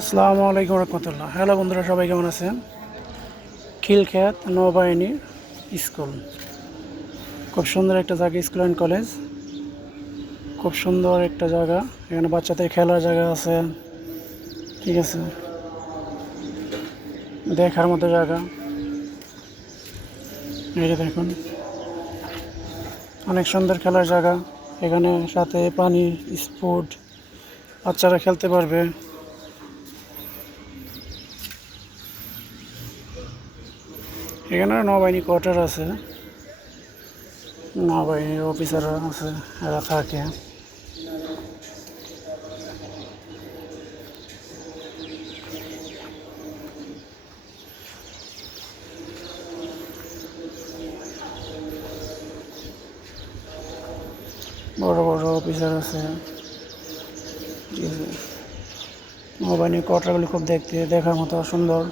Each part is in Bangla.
আসসালামু আলাইকুম রহমতুল্লাহ। হ্যালো বন্ধুরা, সবাই কেমন আছেন? খিলখ্যাত নৌবাহিনীর স্কুল। খুব সুন্দর একটা জায়গা, স্কুল অ্যান্ড কলেজ। খুব সুন্দর একটা জায়গা। এখানে বাচ্চাদের খেলার জায়গা আছে। ঠিক আছে। দেখার মতো জায়গা। এই যে দেখুন। অনেক সুন্দর খেলার জায়গা। এখানে সাথে পানি, স্পোর্ট, বাচ্চারা খেলতে পারবে। এখানে নৌবাহিনী কোয়ার্টার আছে। নৌবাহিনীর অফিসার আছে, এরা থাকে। বড় বড় অফিসার আছে। নৌবাহিনীর কোয়ার্টারগুলি খুব দেখতে, দেখার মতো সুন্দর।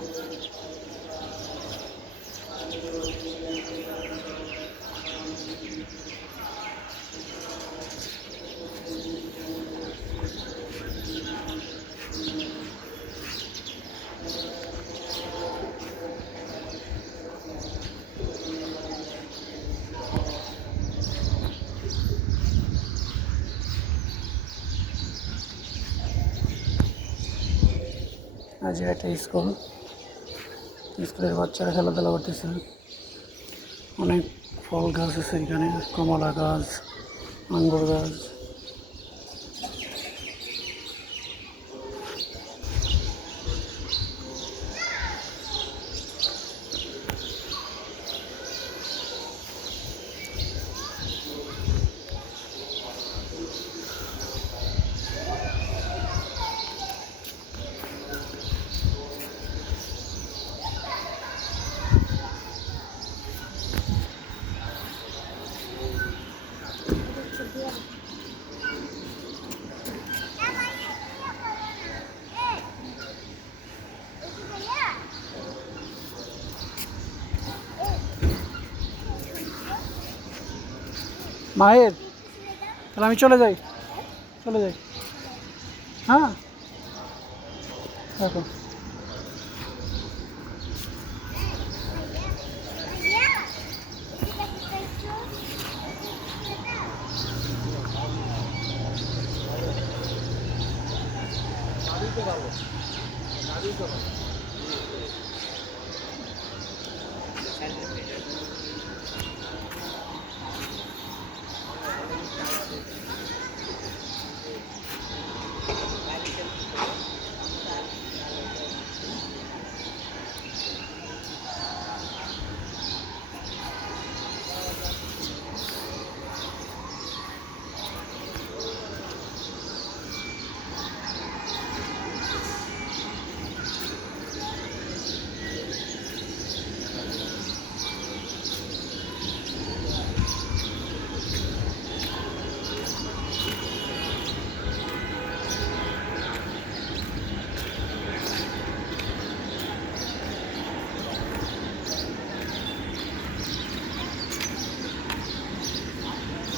আজ একটা স্কুল। স্কুলের বাচ্চারা খেলাধুলা করতেছে। অনেক ফল গাছ আছে এখানে, কমলা গাছ, আঙ্গুর গাছ। মায়ের? তাহলে আমি চলে যাই। চলে যাই। হ্যাঁ? দেখো। Gracias.